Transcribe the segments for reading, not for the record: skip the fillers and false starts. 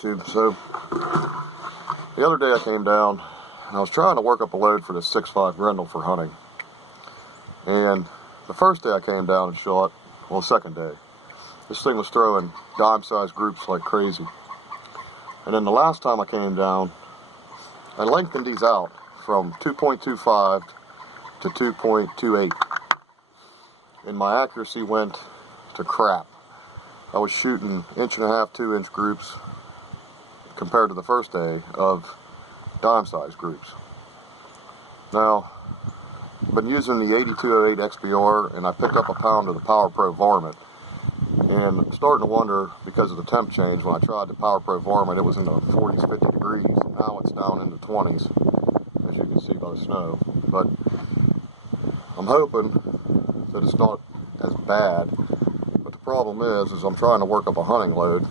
YouTube. So the other day I came down and I was trying to work up a load for this 6.5 Grendel for hunting. And the first day I came down and shot, well, the second day, this thing was throwing dime-sized groups like crazy. And then the last time I came down, I lengthened these out from 2.25 to 2.28. And my accuracy went to crap. I was shooting 1.5 to 2-inch groups compared to the first day of dime-sized groups. Now, I've been using the 8208 XBR, and I picked up a pound of the Power Pro varmint. And I'm starting to wonder, because of the temp change, when I tried the Power Pro varmint, it was in the 40s, 50 degrees. Now it's down in the 20s, as you can see by the snow. But I'm hoping that it's not as bad. But the problem is I'm trying to work up a hunting load.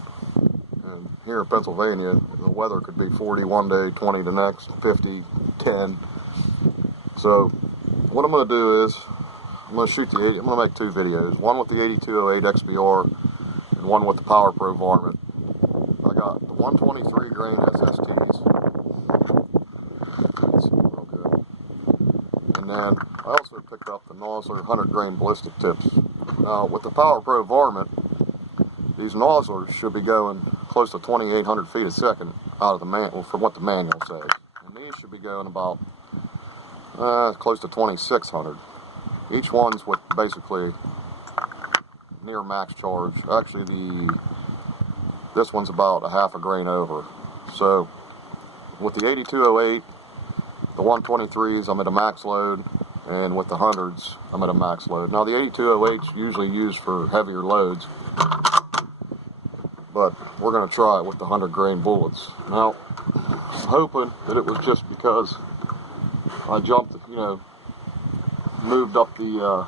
And here in Pennsylvania, the weather could be 40 one day, 20 the next, 50, 10. So what I'm going to do is I'm going to make 2 videos. One with the 8208 XBR and one with the Power Pro varmint. I got the 123 grain SSTs. That's real good. And then I also picked up the Nosler 100 grain ballistic tips. Now with the Power Pro varmint, these Noslers should be going close to 2,800 feet a second out of the manual, from what the manual says. And these should be going about close to 2,600. Each one's with basically near max charge. Actually, this one's about 1/2 grain over. So with the 8208, the 123s, I'm at a max load, and with the 100s, I'm at a max load. Now the 8208's usually used for heavier loads, but we're going to try it with the 100 grain bullets. Now, I'm hoping that it was just because I jumped, moved up the,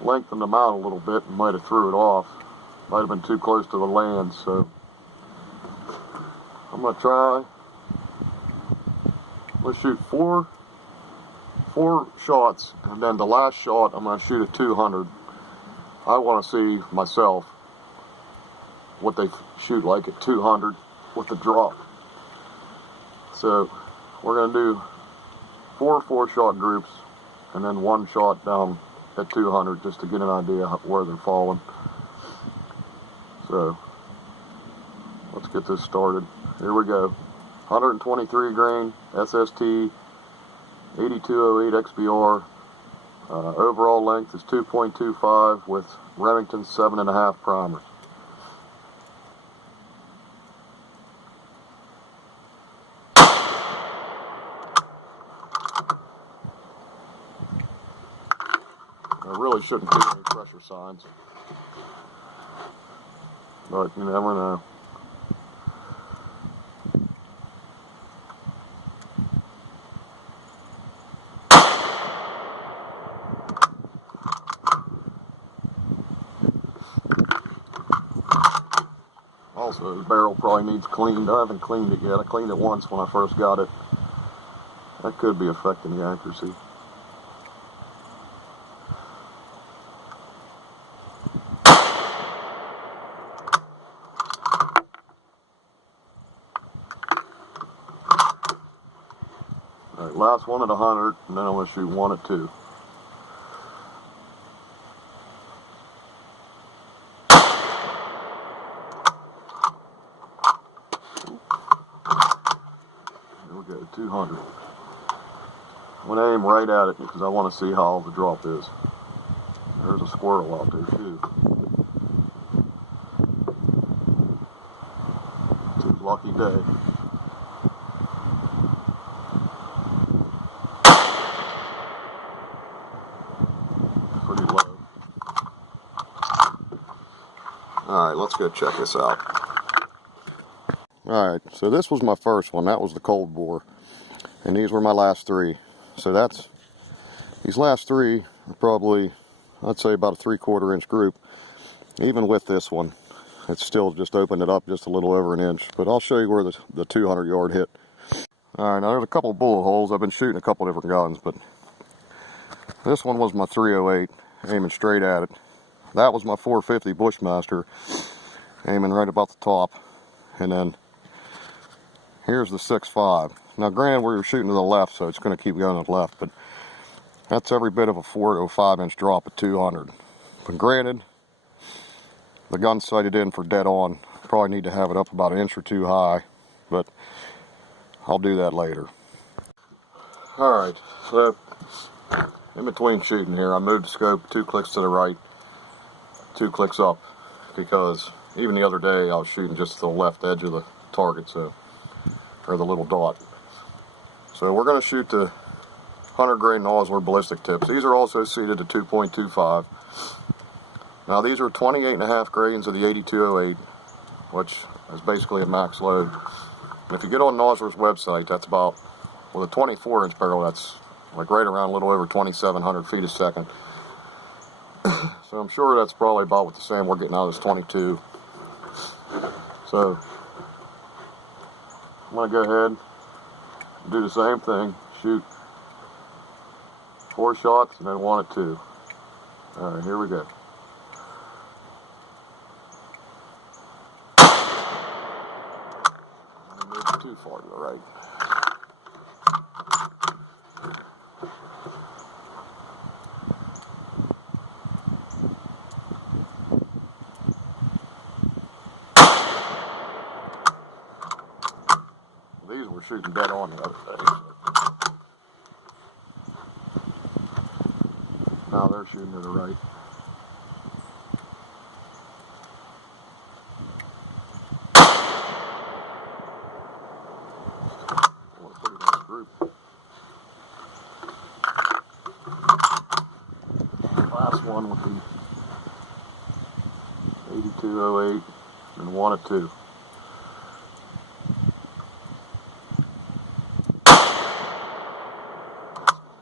lengthened them out a little bit and might have threw it off. Might have been too close to the land, so I'm going to try. Let's shoot four shots, and then the last shot I'm going to shoot at 200. I want to see myself what they shoot like at 200 with the drop. So we're going to do 4 4-shot groups and then 1 shot down at 200 just to get an idea where they're falling. So let's get this started. Here we go. 123 grain SST 8208 XBR. Overall length is 2.25 with Remington 7.5 primers. I really shouldn't feel any pressure signs, but you never know. Also, the barrel probably needs cleaned. I haven't cleaned it yet. I cleaned it once when I first got it. That could be affecting the accuracy. Alright, last one at 100, and then I'm going to shoot 1 at 2. There we go, 200. I'm going to aim right at it because I want to see how the drop is. There's a squirrel out there too. It's a lucky day. Pretty low. Alright, let's go check this out. Alright, so this was my first one. That was the cold bore. And these were my last 3. So these last 3 are probably, I'd say, about a 3/4 inch group. Even with this one, it's still just opened it up just a little over 1 inch. But I'll show you where the 200 yard hit. Alright, now there's a couple bullet holes. I've been shooting a couple different guns, but this one was my 308, aiming straight at it. That was my 450 Bushmaster, aiming right about the top, and then here's the 6.5. Now granted, we were shooting to the left, so it's going to keep going to the left, but that's every bit of a 4 to a 5 inch drop at 200. But granted, the gun's sighted in for dead on. Probably need to have it up about an inch or two high, but I'll do that later. Alright, so in between shooting here, I moved the scope 2 clicks to the right, 2 clicks up, because even the other day I was shooting just to the left edge of the target, so, or the little dot. So we're going to shoot the 100 grain Nosler ballistic tips. These are also seated to 2.25. Now these are 28.5 grains of the 8208, which is basically a max load. And if you get on Nosler's website, that's about, with a 24 inch barrel, that's like right around a little over 2,700 feet a second. So I'm sure that's probably about what the same we're getting out of this 22. So I'm going to go ahead and do the same thing. Shoot 4 shots and then 1 at 2. Alright, here we go. I moved too far to the right. These were shooting dead on the other day. Now they're shooting to the right. Oh, a pretty nice group. Last one would be 8208 and 1 at 2.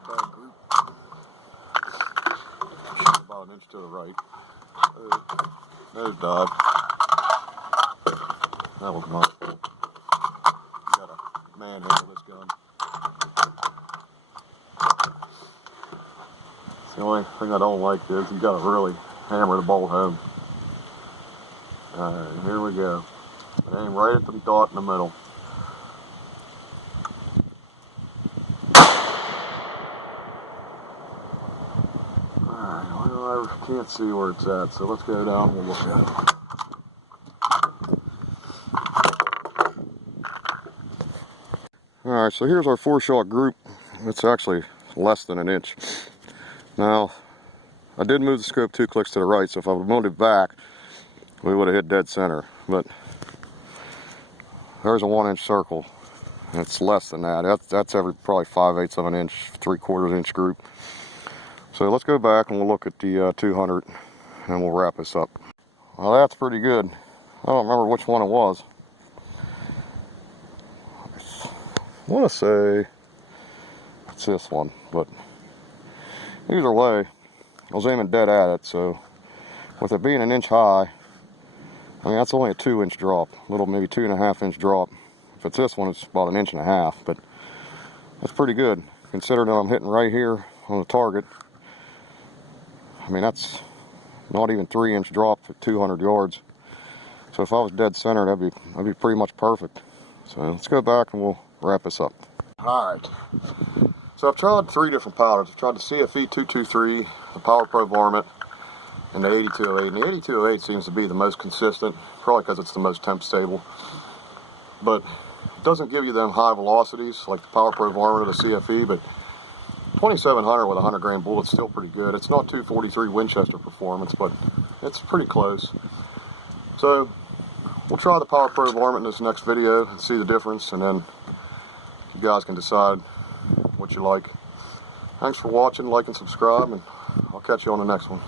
Bad group. About an inch to the right. There's dog. That was nice. You gotta manhandle this gun. The only thing I don't like is you gotta really hammer the bolt home. Alright, here we go. Aim right at the dot in the middle. Alright, well, I can't see where it's at, so let's go down and we'll look at it. Alright, so here's our 4-shot group. It's actually less than an inch. Now, I did move the scope 2 clicks to the right, so if I would have moved it back, we would have hit dead center. But there's a 1 inch circle. It's less than that. That's every probably 5/8 of an inch, 3/4 inch group. So let's go back and we'll look at the 200 and we'll wrap this up. Well, that's pretty good. I don't remember which one it was. I want to say it's this one, but either way, I was aiming dead at it, so with it being an inch high, I mean, that's only a 2 inch drop, little maybe 2.5 inch drop. If it's this one, it's about an 1.5 inches, but that's pretty good, considering that I'm hitting right here on the target. I mean, that's not even 3 inch drop for 200 yards. So if I was dead center, that'd be pretty much perfect. So let's go back and we'll wrap this up. Alright, so I've tried 3 different powders. I've tried the CFE 223, the Power Pro Varmint, and the 8208. And the 8208 seems to be the most consistent, probably because it's the most temp stable. But it doesn't give you them high velocities like the Power Pro Varmint or the CFE, but 2700 with a 100 grain bullet's still pretty good. It's not 243 Winchester performance, but it's pretty close. So we'll try the Power Pro Varmint in this next video and see the difference, and then you guys can decide what you like. Thanks for watching, like and subscribe, and I'll catch you on the next one.